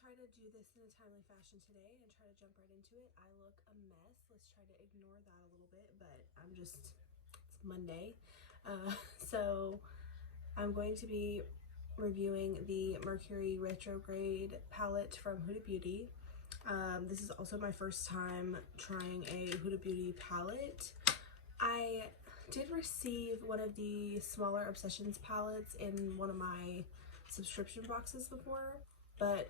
try to do this in a timely fashion today and try to jump right into it. I look a mess. Let's try to ignore that a little bit, but it's Monday. So I'm going to be reviewing the Mercury Retrograde palette from Huda Beauty. This is also my first time trying a Huda Beauty palette. I did receive one of the smaller Obsessions palettes in one of my subscription boxes before, but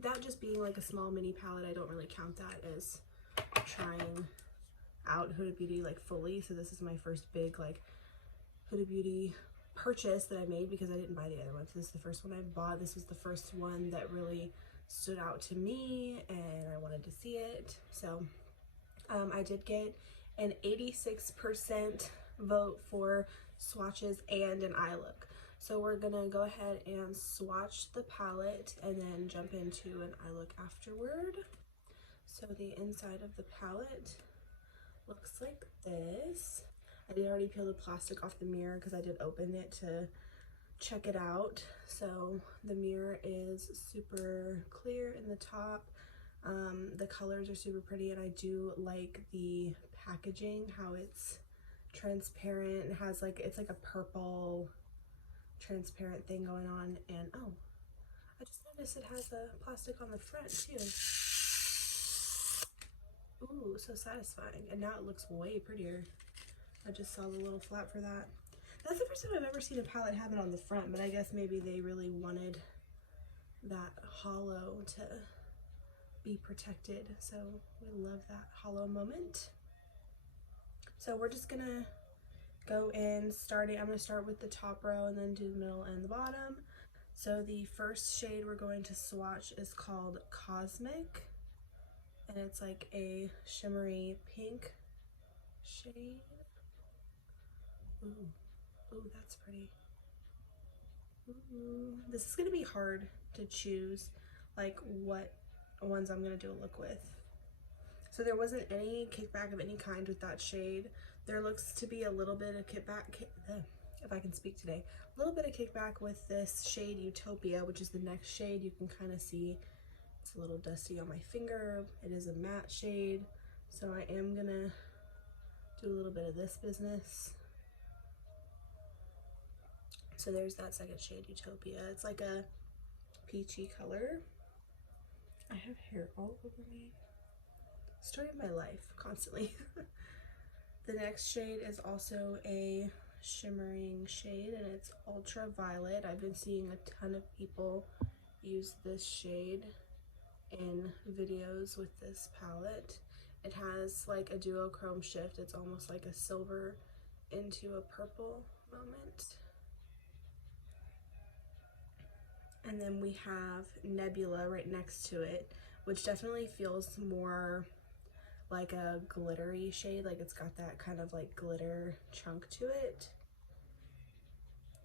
that just being like a small mini palette, I don't really count that as trying out Huda Beauty like fully. So this is my first big like Huda Beauty purchase that I made because I didn't buy the other ones. This is the first one I bought. This was the first one that really stood out to me and I wanted to see it. So I did get an 86% vote for swatches and an eye look. So we're gonna go ahead and swatch the palette and then jump into an eye look afterward. So the inside of the palette looks like this. I did already peel the plastic off the mirror because I did open it to check it out. So the mirror is super clear in the top. The colors are super pretty and I do like the packaging, how it's transparent. It has like, it's like a purple transparent thing going on. And oh, I just noticed it has a plastic on the front too. Ooh, so satisfying. And now it looks way prettier. I just saw the little flap for that. That's the first time I've ever seen a palette have it on the front, but I guess maybe they really wanted that hollow to be protected. So we love that hollow moment. So we're just gonna go in starting, I'm gonna start with the top row and then do the middle and the bottom. So the first shade we're going to swatch is called Cosmic, and it's like a shimmery pink shade. Ooh, ooh, that's pretty. Ooh, this is gonna be hard to choose like what ones I'm gonna do a look with. So there wasn't any kickback of any kind with that shade. There looks to be a little bit of kickback, if I can speak today, a little bit of kickback with this shade Utopia, which is the next shade. You can kind of see it's a little dusty on my finger. It is a matte shade, so I am gonna do a little bit of this business. So there's that second shade, Utopia. It's like a peachy color. I have hair all over me. Story of my life, constantly. The next shade is also a shimmering shade and it's Ultraviolet. I've been seeing a ton of people use this shade in videos with this palette. It has like a duochrome shift. It's almost like a silver into a purple moment. And then we have Nebula right next to it, which definitely feels more like a glittery shade. Like it's got that kind of like glitter chunk to it.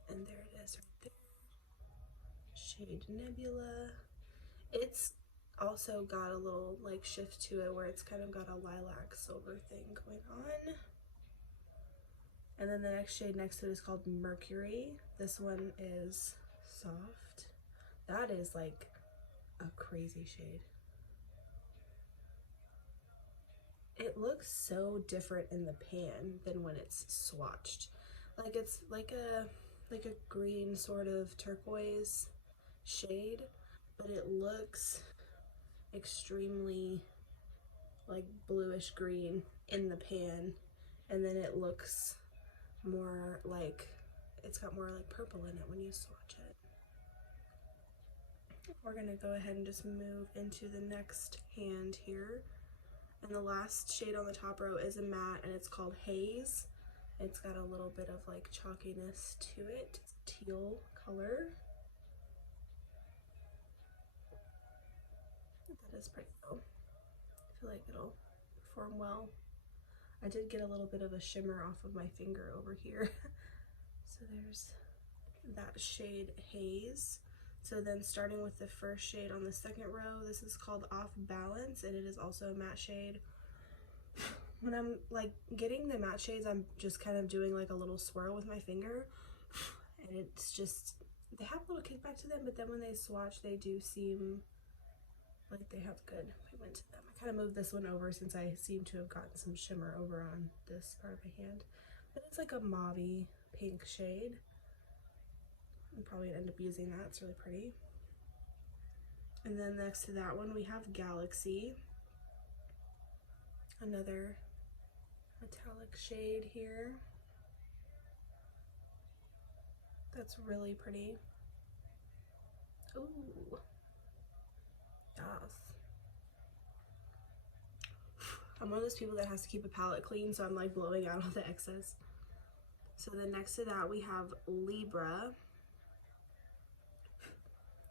And there it is right there. Shade Nebula. It's also got a little like shift to it where it's kind of got a lilac silver thing going on. And then the next shade next to it is called Mercury. This one is soft. That is like a crazy shade. It looks so different in the pan than when it's swatched. Like it's like a green sort of turquoise shade, but it looks extremely like bluish green in the pan, and then it looks more like it's got more like purple in it when you swatch it. We're gonna go ahead and just move into the next hand here. And the last shade on the top row is a matte and it's called Haze. It's got a little bit of like chalkiness to it. It's a teal color. That is pretty though. I feel like it'll perform well. I did get a little bit of a shimmer off of my finger over here. So there's that shade Haze. So then starting with the first shade on the second row, this is called Off Balance and it is also a matte shade. When I'm like getting the matte shades, I'm just kind of doing like a little swirl with my finger and it's just, they have a little kickback to them, but then when they swatch, they do seem feel like they have good pigment to them. I kind of moved this one over since I seem to have gotten some shimmer over on this part of my hand. But it's like a mauve-y pink shade. I'm probably gonna end up using that. It's really pretty. And then next to that one we have Galaxy. Another metallic shade here. That's really pretty. Ooh. Yes. I'm one of those people that has to keep a palette clean, so I'm like blowing out all the excess. So then next to that we have Libra,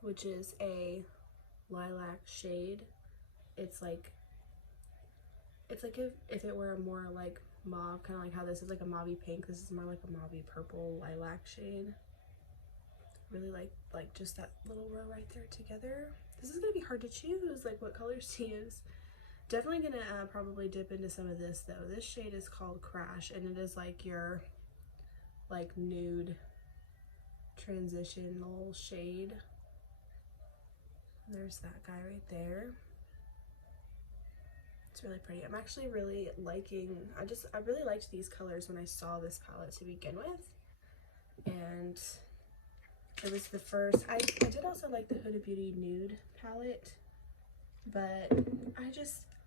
which is a lilac shade. It's like if it were a more like mauve, kind of like how this is like a mauve pink, this is more like a mauve purple lilac shade. Really like just that little row right there together. This is gonna be hard to choose, like what colors to use. Definitely gonna probably dip into some of this though. This shade is called Crash, and it is like your like nude transitional shade. There's that guy right there. It's really pretty. I'm actually really liking, I really liked these colors when I saw this palette to begin with. And it was the first, I did also like the Huda Beauty Nude palette, but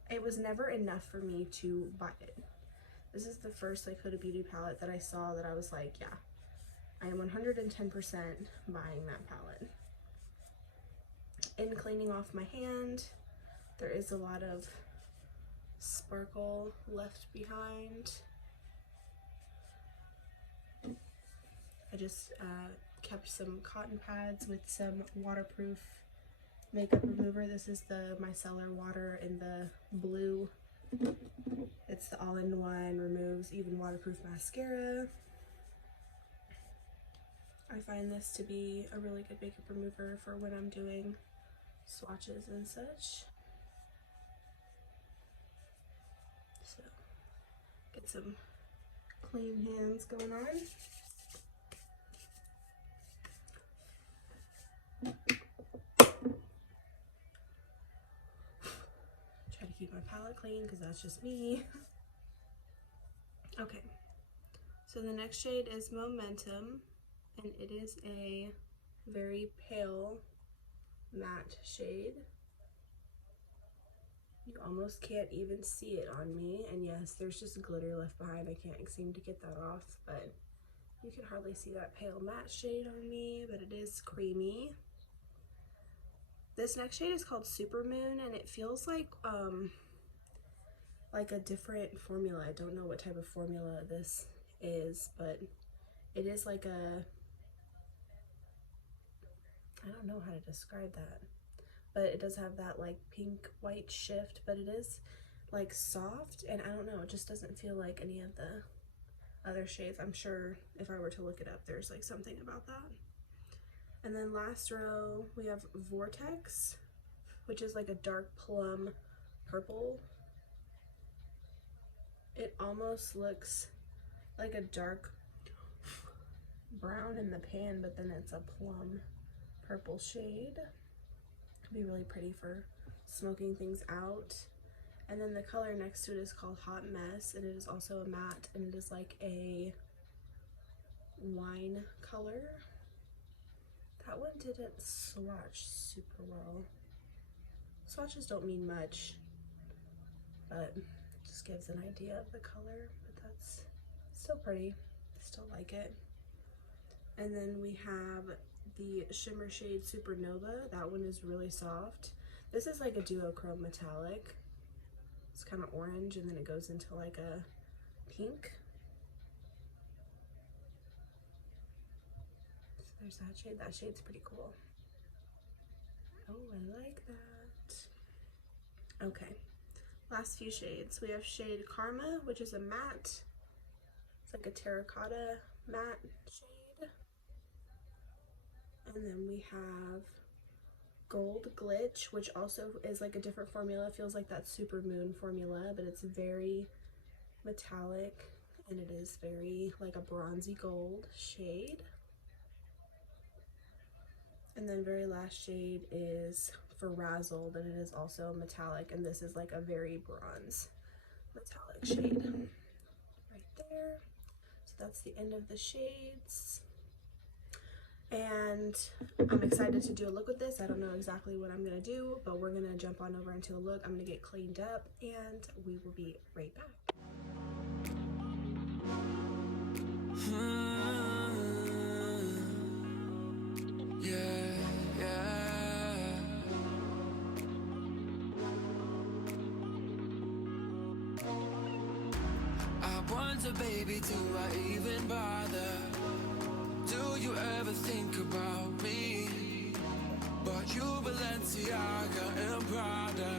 it was never enough for me to buy it. This is the first like Huda Beauty palette that I saw that I was like, yeah, I am 110% buying that palette. In cleaning off my hand, there is a lot of sparkle left behind. I just kept some cotton pads with some waterproof makeup remover. This is the micellar water in the blue. It's the all-in-one, removes even waterproof mascara. I find this to be a really good makeup remover for when I'm doing swatches and such. So, get some clean hands going on. Try to keep my palette clean because that's just me. Okay, so the next shade is Momentum, and it is a very pale matte shade. You almost can't even see it on me, and yes, there's just glitter left behind. I can't seem to get that off, but you can hardly see that pale matte shade on me, but it is creamy. This next shade is called Supermoon, and it feels like a different formula. I don't know what type of formula this is, but it is like a, I don't know how to describe that, but it does have that like pink white shift, but it is like soft, and I don't know, it just doesn't feel like any of the other shades. I'm sure if I were to look it up, there's like something about that. And then last row we have Vortex, which is like a dark plum purple. It almost looks like a dark brown in the pan, but then it's a plum purple shade. Could be really pretty for smoking things out. And then the color next to it is called Hot Mess, and it is also a matte, and it is like a wine color. That one didn't swatch super well. Swatches don't mean much, but it just gives an idea of the color, but that's still pretty. Still like it. And then we have the shimmer shade Supernova. That one is really soft. This is like a duochrome metallic. It's kind of orange, and then it goes into like a pink. So there's that shade. That shade's pretty cool. Oh, I like that. Okay, last few shades. We have shade Karma, which is a matte. It's like a terracotta matte shade. And then we have Gold Glitch, which also is like a different formula. It feels like that Supermoon formula, but it's very metallic, and it is very like a bronzy gold shade. And then very last shade is for razzle than it is also metallic, and this is like a very bronze metallic shade right there. So that's the end of the shades, and I'm excited to do a look with this. I don't know exactly what I'm gonna do, but we're gonna jump on over into a look. I'm gonna get cleaned up and we will be right back. Baby, do I even bother? Do you ever think about me? But you Balenciaga and Prada,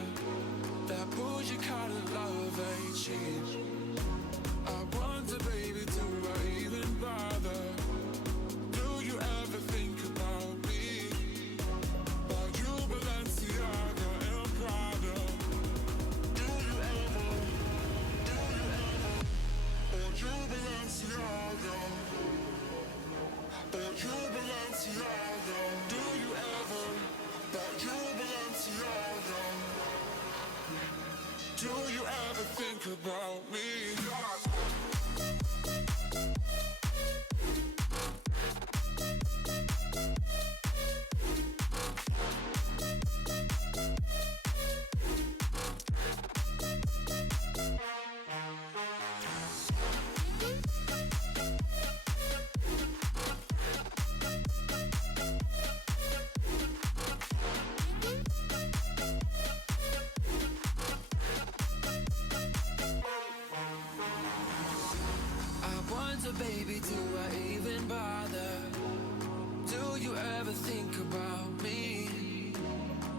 that bougie kind of love ain't cheap. I wonder, baby, do I even bother? Do you ever think about me? But you Balenciaga and Prada, do you ever? You Balenciaga, but you Balenciaga, do you ever? But you Balenciaga, do you ever think about me? Baby, do I even bother? Do you ever think about me?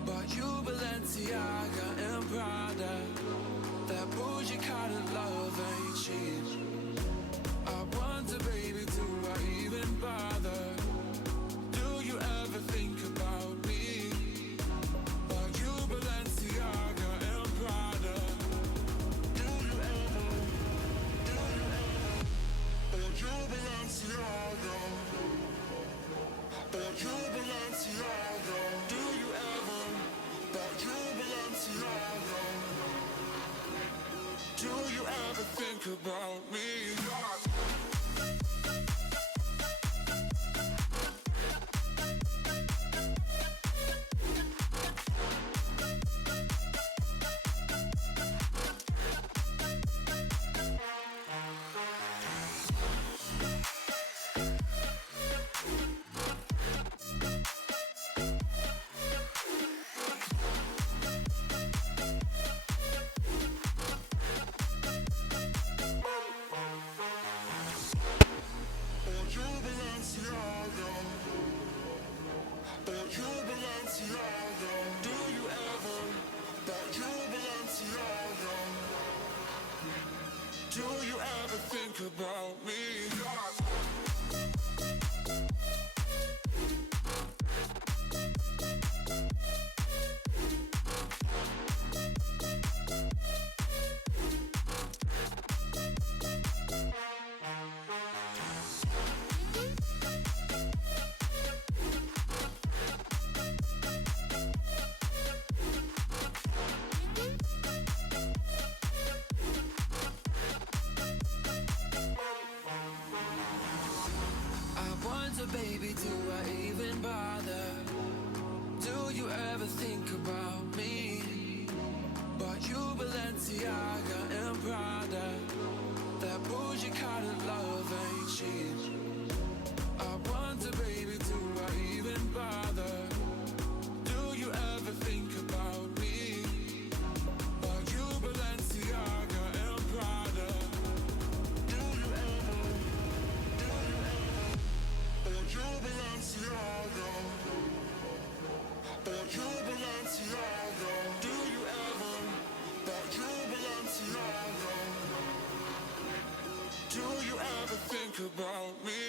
But you Balenciaga and Prada, that bougie kind of love ain't cheap. I wonder, baby, do I even bother? Do you ever think about me? But you Balenciaga and Prada, do you ever? You Balenciaga, but you Balenciaga, do you ever? But you Balenciaga, do you ever think about me? Do you ever think about me? Baby, do I even bother? Do you ever think about me? But you Balenciaga and Prada, that bougie kind of love ain't cheap. I wonder, baby, do I even bother? Do you ever think about me? But you Balenciaga and Prada, do you ever? You Balenciaga, but you Balenciaga, do you ever? But you Balenciaga, do you ever think about me?